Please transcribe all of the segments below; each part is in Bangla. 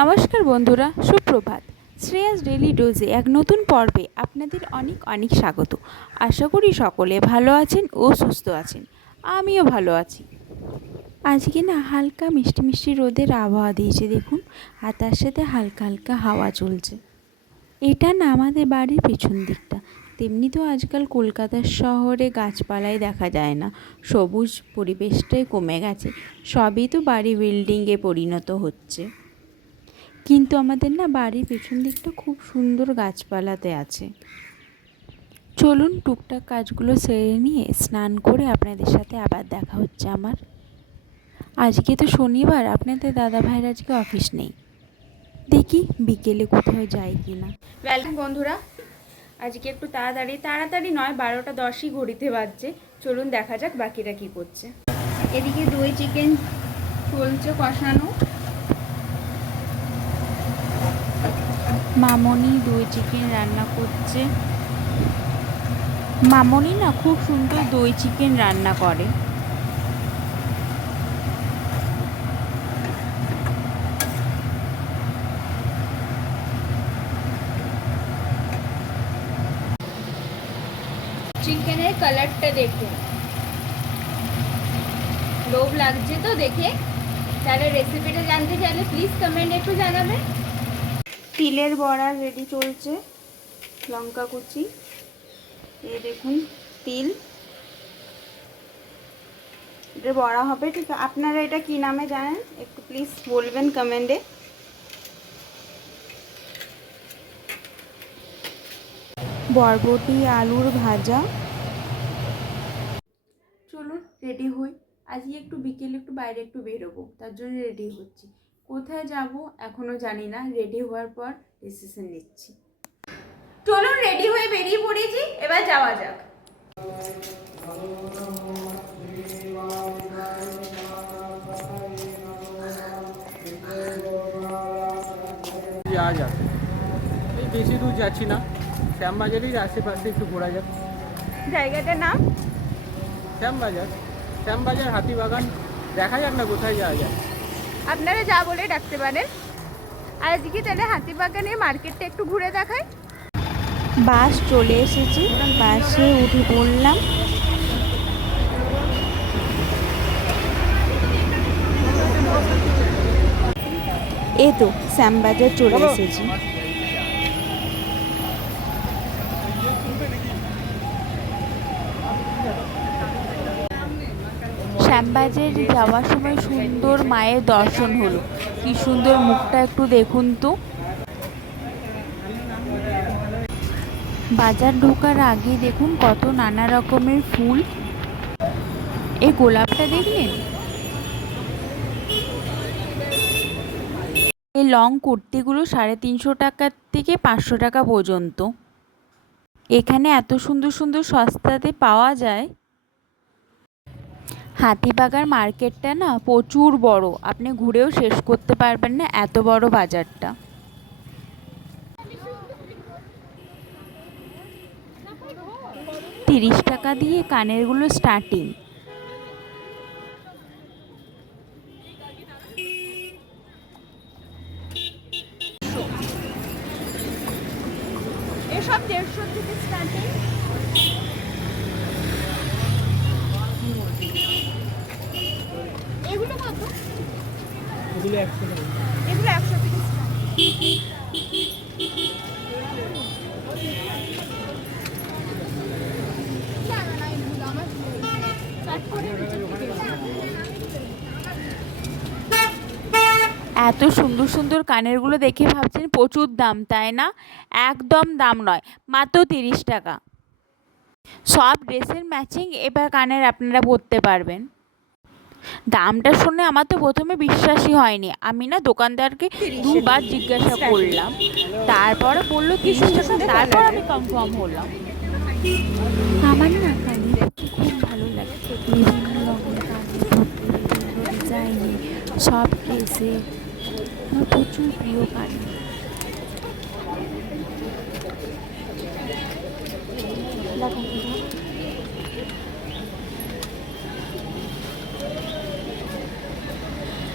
নমস্কার বন্ধুরা, সুপ্রভাত। শ্রেয়াস ডেলি ডোজে এক নতুন পর্বে আপনাদের অনেক অনেক স্বাগত। আশা করি সকলে ভালো আছেন ও সুস্থ আছেন। আমিও ভালো আছি। আজকে না হালকা মিষ্টি মিষ্টি রোদের আবহাওয়া দিয়েছে দেখুন, আর তার সাথে হালকা হালকা হাওয়া চলছে। এটা না আমাদের বাড়ির পেছন দিকটা। তেমনি তো আজকাল কলকাতার শহরে গাছপালাই দেখা যায় না, সবুজ পরিবেশটাই কমে গেছে। সবই তো বাড়ি বিল্ডিংয়ে পরিণত হচ্ছে, কিন্তু আমাদের না বাড়ির পেছন দিকটা খুব সুন্দর গাছপালাতে আছে। চলুন টুকটাক কাজগুলো সেরে নিয়ে স্নান করে আপনাদের সাথে আবার দেখা হচ্ছে আমার। আজকে তো শনিবার, আপনাদের দাদাভাইয়ের আজকে অফিস নেই। দেখি বিকেলে কোথাও যাই কি না। ওয়েলকাম বন্ধুরা, আজকে একটু তাড়াতাড়ি নয়, 12টা 10ই ঘড়িতে বাজছে। চলুন দেখা যাক বাকিরা কি করছে। এদিকে দই চিকেন চলছে কষানো। মামনি দই চিকেন রান্না করছে। মামনি না খুব সুন্দর দই চিকেন রান্না করে। চিকেনের কালারটা দেখুন, লোভ লাগছে তো দেখে? তাহলে রেসিপিটা জানতে চাইলে প্লিজ কমেন্ট একটু জানাবেন। তিলের বড়া রেডি চলছে, লঙ্কা কুচি, এই দেখুন তিল, এটা বড়া হবে। ঠিক আছে, আপনারা এটা কি নামে জানেন একটু প্লিজ বলবেন কমেন্টে। বরবটি আলুর ভাজা। চলুন রেডি হই, আজকে একটু বিকেলে একটু বাইরে একটু বেরোবো, তার জন্য রেডি হচ্ছি। কোথায় যাব এখনো জানি না, রেডি হওয়ার পর ডিসিশন নিচ্ছি। চলুন রেডি হয়ে বেরিয়ে পড়েছি, এবার যাওয়া যাক। যাওয়া যাক, এই বেশি দূর যাচ্ছি না, শ্যামবাজারের আশেপাশে একটু ঘোরা যাক। জায়গাটার নাম শ্যামবাজার হাতিবাগান, দেখা যাক না কোথায় যাওয়া যায়। আপনারা যা বলে ডাকতে পারেন। আর আজকে তাহলে হাতিবাগানের মার্কেটটা একটু ঘুরে দেখাই। বাস চলে এসেছি, বাসে উঠে পড়লাম। এই তো শ্যামবাজার চলে এসেছি। শ্যামবাজারে যাওয়ার সময় সুন্দর মায়ের দর্শন হলো। কি সুন্দর মুখটা একটু দেখুন তো। বাজার ঢোকার আগে দেখুন কত নানা রকমের ফুল। এই গোলাপটা দেখলেন? এই লং কুর্তিগুলো 350 টাকা থেকে 500 টাকা পর্যন্ত। এখানে এত সুন্দর সুন্দর সস্তাতে পাওয়া যায়। হাতিবাগান মার্কেটটা না প্রচুর বড়, আপনি ঘুরেও শেষ করতে পারবেন না, এত বড় বাজারটা। ৳30 দিয়ে কানেরগুলো স্টার্টিং। এসব 150 থেকে স্টার্টিং। এগুলো কত? এগুলো 100 টাকা। এগুলো 100 থেকে স্টার্টিং। এত সুন্দর সুন্দর কানেরগুলো দেখে ভাবছেন প্রচুর দাম, তাই না? একদম দাম নয়, মাত্র 30 টাকা। সব ড্রেসের ম্যাচিং এবার কানের আপনারা পরতে পারবেন। দামটা শুনে আমার তো প্রথমে বিশ্বাসই হয়নি। আমি না দোকানদারকে 2বার জিজ্ঞাসা করলাম, তারপরে বললো 30 টাকা, তারপর আমি কনফার্ম হলাম। আমার না কানের খুব ভালো লাগে, বিভিন্ন রকমের কানের বিভিন্ন ডিজাইনে সব ড্রেসে আমার প্রচুর প্রিয় কানের।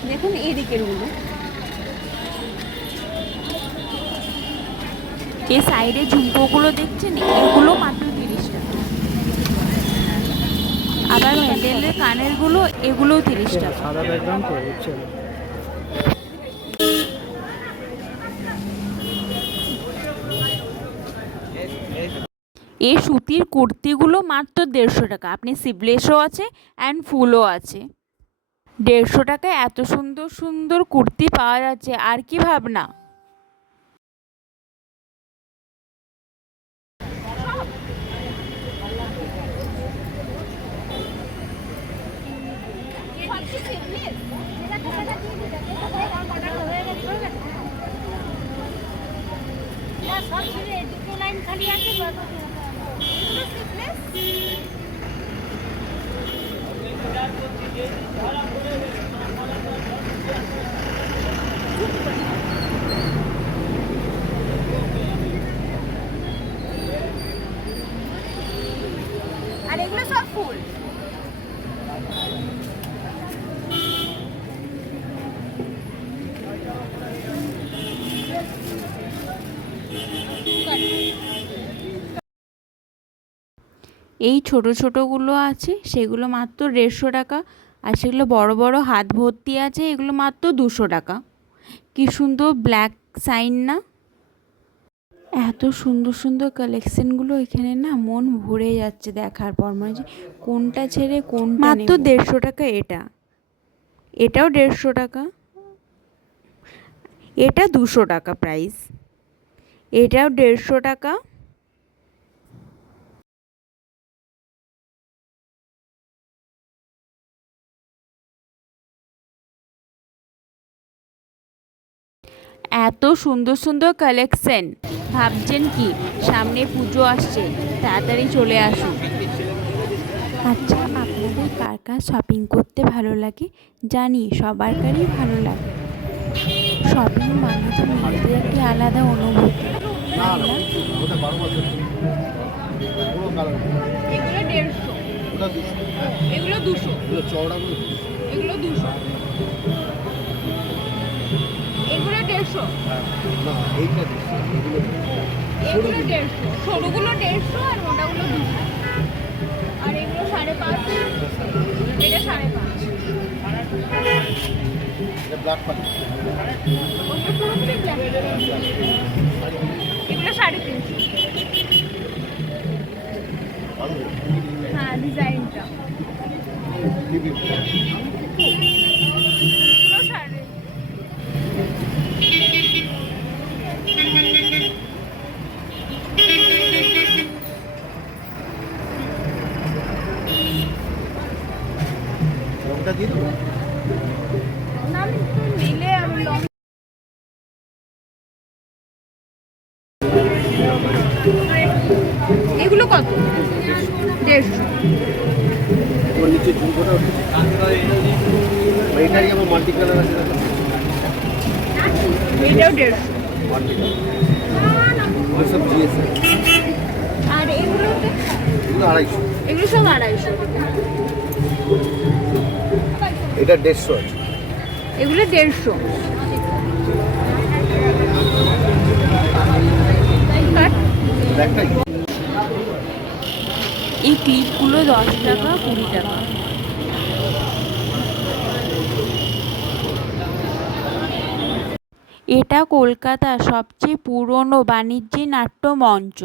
দেখুন এই দিকের গুলো এই সাইডে ঝুমকোগুলো দেখছেন, এগুলো মাত্র 30 টাকা। আবার মেডেলের কানেরগুলো, এগুলোও 30 টাকা। সাদা ব্যাকগ্রাউন্ড তো বুঝছেন। এই সুতির কুর্তিগুলো মাত্র 150 টাকা। আপনি সিভলেসও আছে অ্যান্ড ফুলও আছে। 150 টাকায় এত সুন্দর সুন্দর কুর্তি পাওয়া যাচ্ছে, আর কি ভাবনা। আর এগুলো সব ফুল। এই ছোট ছোটগুলো আছে, সেগুলো মাত্র 150 টাকা। আর সেগুলো বড় বড় হাত ভর্তি আছে, এগুলো মাত্র 200 টাকা। কি সুন্দর ব্ল্যাক সাইন না? এত সুন্দর সুন্দর কালেকশনগুলো এখানে না, মন ভরে যাচ্ছে দেখার পর। মানে যে কোনটা ছেড়ে কোনটা। মাত্র 150 টাকা এটা, এটাও 150 টাকা, এটা 200 টাকা প্রাইস, এটাও 150 টাকা। এত সুন্দর সুন্দর কালেকশন। ভাবছেন কি সামনে পুজো আসছে, তাড়াতাড়ি চলে আসুন। আচ্ছা, আপনাদের কার কার শপিং করতে ভালো লাগে? জানি সবার কারই ভালো লাগে। শপিং মানে তো মেয়েদের একটি আলাদা অনুভূতি, তাই না? এগুলো 150, এগুলো 200, এগুলো 200, এগুলো 150, এগুলো 150, সরুগুলো 150 আর মোটাগুলো 200। আর এগুলো 5.5, এটা 5.5। এগুলো 350। হ্যাঁ, ডিজাইনটা এগুলো 3.5। এগুলো কত? 150। নিচে ঝুমকোটা এটাই আমার মাল্টি কালার আছে, এটাও 150। সব জিএসএম। আর এগুলোতে? এগুলো 250। এগুলো সব 250। এটা 150 আছে। এগুলো 150। একটাই। এই ক্লিপগুলো 10 টাকা, 20 টাকা। এটা কলকাতার সবচেয়ে পুরনো বাণিজ্যিক নাট্য মঞ্চ।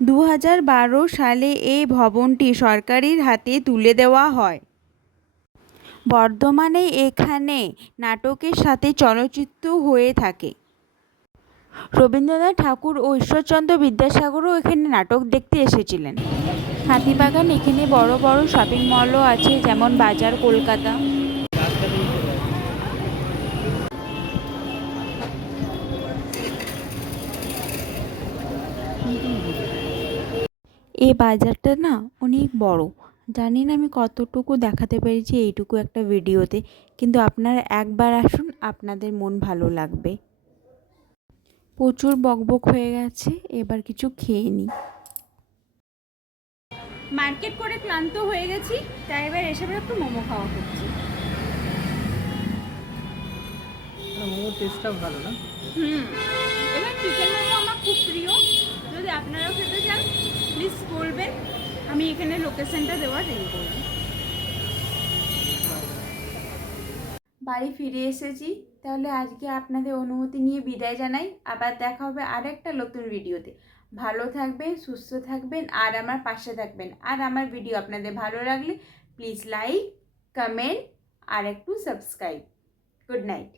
2012 সালে এই ভবনটি সরকারের হাতে তুলে দেওয়া হয়। বর্ধমানে এখানে নাটকের সাথে চলচ্চিত্র হয়ে থাকে। রবীন্দ্রনাথ ঠাকুর ও ঈশ্বরচন্দ্র বিদ্যাসাগরও এখানে নাটক দেখতে এসেছিলেন। হাতিবাগান, এখানে বড় বড় শপিং মলও আছে, যেমন বাজার কলকাতা। এই বাজারটা না অনেক বড়। জানি না আমি কতটুকু দেখাতে পেরেছি এইটুকু একটা ভিডিওতে, কিন্তু আপনারা একবার আসুন, আপনাদের মন ভালো লাগবে। প্রচুর বকবক হয়ে গেছে, এবার কিছু খেয়ে নিই। মার্কেট করে ক্লান্ত হয়ে গেছি, তাই এবার এসে একটু মোমো খাওয়া হচ্ছে। মোমোর টেস্টটা ভালো না? এবার চিকেন মোমো আমার খুব খুব প্রিয়। যদি আপনারাও খেতে চান প্লিজ বলবেন, আমি এখানে লোকেশনটা দেওয়া রেডি করব। বাড়ি ফিরে এসেছি, তাহলে আজকে আপনাদের অনুমতি নিয়ে বিদায় জানাই। আবার দেখা হবে আরেকটা নতুন ভিডিওতে। ভালো থাকবেন, সুস্থ থাকবেন, আর আমার পাশে থাকবেন। আর আমার ভিডিও আপনাদের ভালো লাগলে প্লিজ লাইক, কমেন্ট আর একটু সাবস্ক্রাইব। Good night.